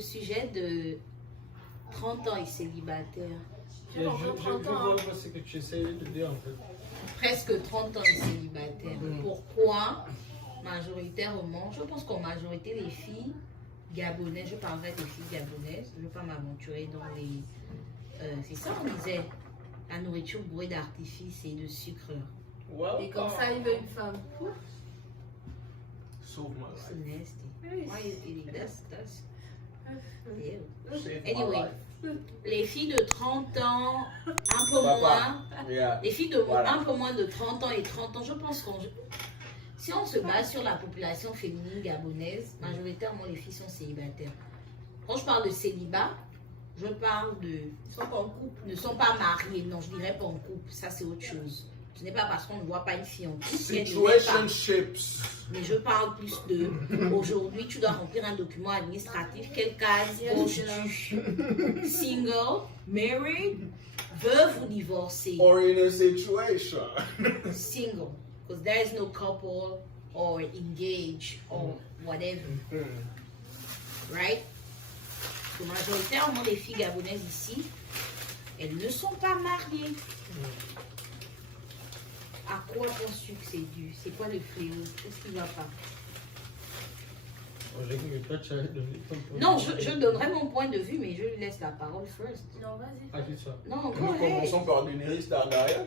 Sujet de 30 ans et célibataire. Je vois ce que tu essayes de dire en fait. Presque 30 ans et célibataire. Pourquoi majoritairement, je pense qu'en majorité les filles gabonaises, je parlerai des filles gabonaises, je ne veux pas m'aventurer dans les... c'est ça on disait, la nourriture bourrée d'artifice et de sucre. Well, Et comme ça, il veut une femme. Sauve-moi. C'est nasty. Why you eating? That's ew. save my Anyway, life. les filles de 30 ans, un peu moins, Papa. Yeah. les filles de Voilà. un peu moins de 30 ans et 30 ans, je pense qu'on... Si on se base sur la population féminine gabonaise, majoritairement les filles sont célibataires. Quand je parle de célibat, je parle de... Ils sont pas en couple. Ne sont pas mariées, non, je dirais pas en couple, ça c'est autre chose. Ce n'est pas parce qu'on ne voit pas une fille en couple qu'elle ne l'est pas. Situationships. Mais je parle plus de... Aujourd'hui, tu dois remplir un document administratif. Quelle case poses-tu? Single, married, veuve ou divorcée? Or in a situation. Single. Because there is no couple or engaged or whatever. Right? Donc, majoritairement, les filles gabonaises ici, elles ne sont pas mariées. À quoi penses-tu que c'est dû? C'est quoi le fléau? Qu'est-ce qui ne va pas? J'ai cru que toi tu allais donner ton point. Non, je donnerai mon point de vue, mais je lui laisse la parole first. Non, vas-y. Ah, dis ça. Non, go Nous ahead. commençons par Daenerys Targaryen.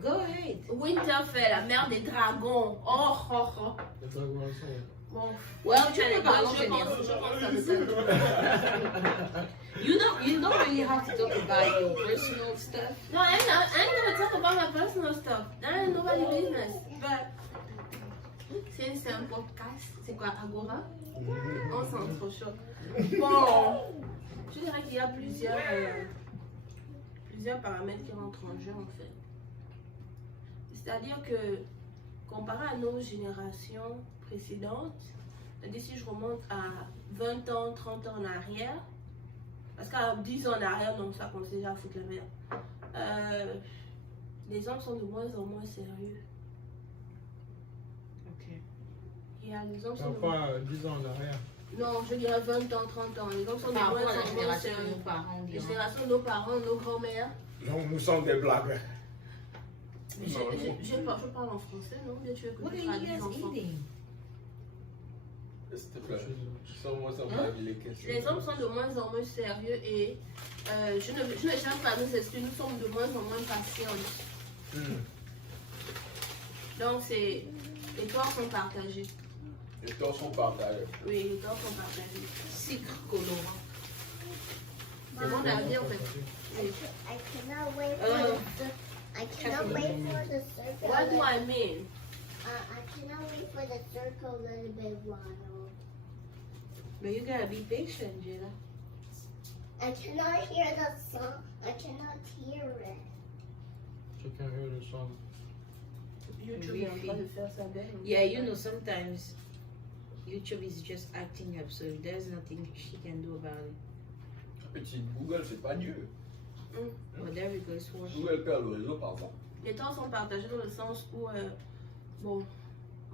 Go ahead. Winterfell, la mère des dragons. Oh, oh, oh. Les dragons ensemble. Bon. Well, tu peux parler en Je général. pense comme ça. You don't really have to talk about your personal stuff. No, I ain't gonna talk about my personal stuff. That ain't nobody's business. But c'est un podcast. C'est quoi, Agora? On s'entrechoque. Bon, je dirais qu'il y a plusieurs paramètres qui rentrent en jeu en fait. C'est-à-dire que comparé à nos générations précédentes, c'est-à-dire si je remonte à 20 ans, 30 ans en arrière, parce qu'à 10 ans en arrière, donc ça commençait déjà à foutre la merde. Les hommes sont de moins en moins sérieux. Ok. Et les hommes C'est sont de pas 10 ans en arrière. Non, je dirais 20 ans, 30 ans. Les hommes sont de Par moins rapport à la en moins génération de sérieux. nos parents, on La dirait. génération de nos parents, nos grands-mères. Donc nous sommes des blagues. Je parle en français, non? Bien tu veux que What je are you traduise guys en français. eating? S'il te plaît. Sans-moi ça blague, les questions. Les hommes sont de moins en moins sérieux et je ne cherche pas à nous excuser, nous sommes de moins en moins patients. Donc les torts sont partagés. Les torts sont partagés. Oui, les torts sont partagés. Sucre colorant. C'est mon avis en fait. Oui. I cannot wait for the circle. What do I mean? I cannot wait for the circle a little bit while. But you gotta be patient, Jada. I cannot hear the song. I cannot hear it. Chacun veut le son. YouTube est en train de faire ça belle. Yeah, you know, sometimes YouTube is just acting up, so there's nothing she can do about it. Petit Google, c'est pas Dieu. But there we go, it's working. Google perd le réseau parfois. Les torts sont partagés dans le sens où, bon,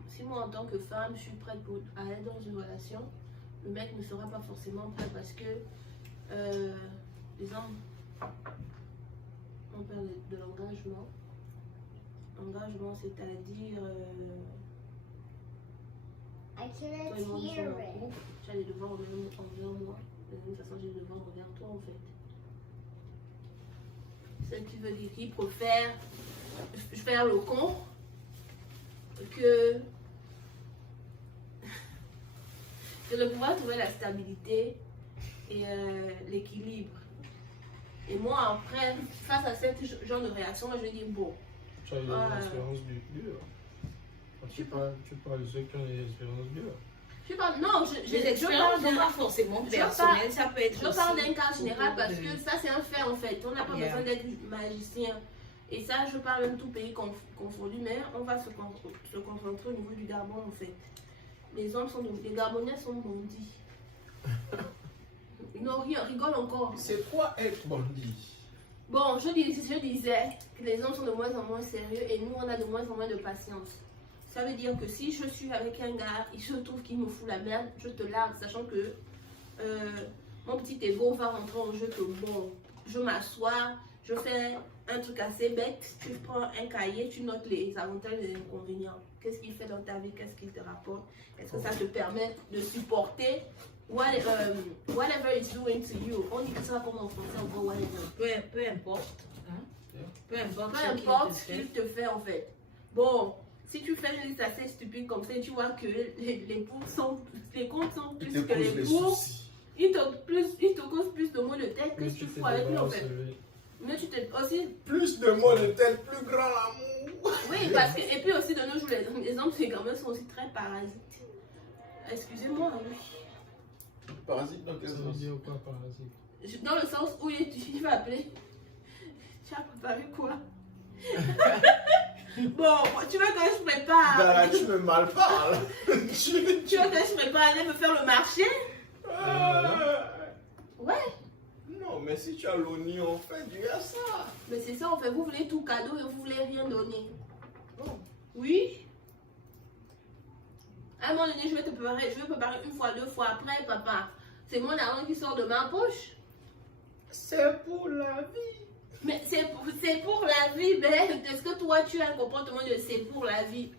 si moi en tant que femme, je suis prête à aller dans une relation, le mec ne sera pas forcément prêt parce que les hommes ont peur de l'engagement. Engagement, c'est-à-dire, I toi et cannot moi, nous hear sommes en it. couple, tu as des devoirs envers moi, de la même façon, j'ai des devoirs envers toi en fait. Ce qui veut dire qu'il préfère faire le con que de pouvoir trouver la stabilité et l'équilibre. Et moi, après, face à ce genre de réaction, moi, je dis bon. Tu as eu des expériences dures. Quand tu parles de ceux qui ont des expériences dures. Je parle, non, Les expériences ne sont pas forcément personnelles, ça peut être je aussi parle d'un cas général autour parce de- que ça c'est un fait en fait. On n'a pas besoin d'être magicien. Et ça, je parle même tout pays confondu, mais on va se concentrer au niveau du Gabon en fait. Les Gabonais sont bandits. Non, rigole encore. C'est quoi être bandit? Bon, je disais que les hommes sont de moins en moins sérieux et nous on a de moins en moins de patience. Ça veut dire que si je suis avec un gars, il se trouve qu'il me fout la merde, je te largue, sachant que mon petit ego va rentrer en jeu que bon, je m'assois, je fais un truc assez bête, tu prends un cahier, tu notes les avantages et les inconvénients. Qu'est-ce qu'il fait dans ta vie, qu'est-ce qu'il te rapporte? Est-ce que ça te permet de supporter whatever it's doing to you? On dit que ça comme en français, on voit whatever. Peu importe. Hein? Peu importe. Peu ce qu'il importe te ce fait. qu'il te fait en fait. Bon, si tu fais une liste assez stupide comme ça, tu vois que les comptes sont plus Il te que pose les les pour. soucis. Il te cause plus de mots de tête. Qu'est-ce que tu tu fous avec lui en débarrasses, fait? Mais tu t'es aussi. Plus de mots de tel, plus grand amour. Oui, parce que. Et puis aussi de nos jours, les hommes, c'est quand même sont aussi très parasites. Excusez-moi, oui. Parasite dans quel Ça veut sens? dire quoi, parasite? Dans le sens où il va appeler. Tu as préparé quoi? Bon, tu veux que je prépare. Bah, tu me mal parles. Tu veux que je prépare aller me faire le marché? Ouais. Non, mais si tu as l'oignon, fais du à ça. Mais c'est ça, en fait, vous voulez tout cadeau et vous voulez rien donner. Bon. Oui. À un moment donné, je vais préparer une fois, 2 fois après, papa. C'est mon argent qui sort de ma poche. C'est pour la vie. Mais c'est pour la vie, Ben. Est-ce que toi, tu as un comportement de c'est pour la vie?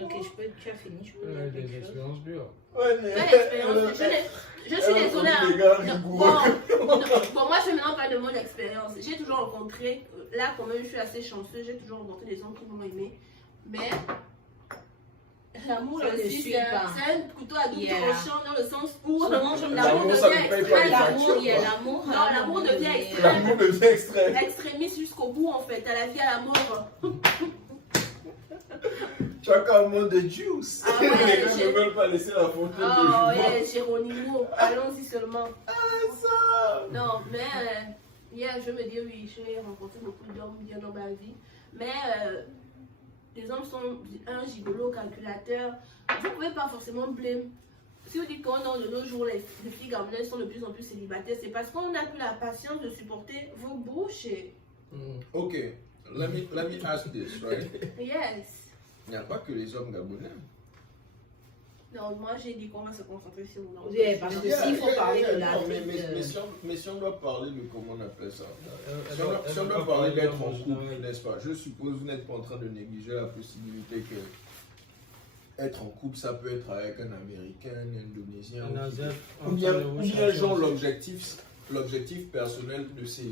Ok, tu as fini, je peux Ouais, dire des quelque chose. expériences dures. Ouais, mais. Quelle expérience? Je suis désolée. Hein. Bon, moi, je ne me pas de mon expérience. J'ai toujours rencontré, là, quand même, je suis assez chanceuse, j'ai toujours rencontré des hommes qui m'ont aimé. Mais l'amour Ça ne aussi, suit c'est pas. un couteau à double Yeah. tranchant dans le sens où Souvent, je me L'amour, demande ça devient ne paye pas les extrême. factures. il y a l'amour. Non, l'amour devient extrême. L'amour devient extrême. Extrémiste jusqu'au bout, en fait, à la vie, à la mort. Tu as comme un mot de juice. Ah ouais, Les gens j'ai- ne veulent pas laisser la photo de Oh, jumeaux. yeah, Géronimo, allons-y seulement. Ça. Non, mais hier, je me dis oui, j'ai rencontré beaucoup d'hommes bien dans ma vie. Mais les hommes sont un gigolo calculateur. Vous ne pouvez pas forcément blâmer. Si vous dites qu'on a de nos jours, les filles gamonaises sont de plus en plus célibataires, c'est parce qu'on n'a plus la patience de supporter vos bouches. Ok, let me ask this, right? Yes. Il n'y a pas que les hommes gabonais. Non, moi j'ai dit qu'on va se concentrer sur nous. Oui, parce que s'il faut parler de la Non, vie. mais si on doit parler de comment on appelle ça, si Elle on doit doit pas parler d'être d'homme en couple, général. n'est-ce pas? Je suppose que vous n'êtes pas en train de négliger la possibilité que être en couple, ça peut être avec un Américain, un Indonésien, Un Azère, ou bien genre l'objectif. l'objectif personnel de ces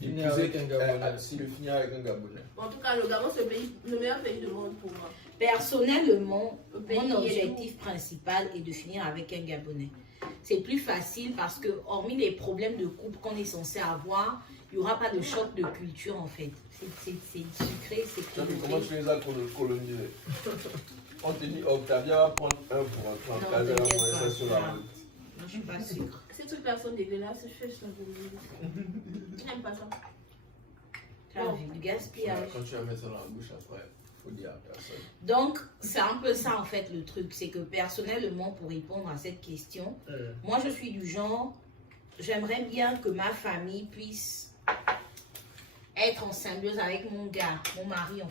Finir avec un Gabonais. c'est de finir avec un Gabonais. En tout cas, le Gabon, c'est le meilleur pays du monde pour moi. Personnellement, Le pays mon est objectif principal est de finir avec un Gabonais. C'est plus facile parce que, hormis les problèmes de couple qu'on est censé avoir, il n'y aura pas de choc de culture en fait. C'est sucré, c'est Ça fait comment coloré. tu les as colonisés? On te dit, Octavia va prendre un pour un Non, train, la t'inquiète conversation pas. sur la route. Non, je suis pas sucre. Ces trucs là sont dégueulasses, je fais ça. Je n'aime pas ça. Tu as vu, du gaspillage. Quand tu vas mettre ça dans la bouche après, il faut dire à personne. Donc, c'est un peu ça en fait le truc. C'est que personnellement, pour répondre à cette question, moi je suis du genre, j'aimerais bien que ma famille puisse être en symbiose avec mon gars, mon mari.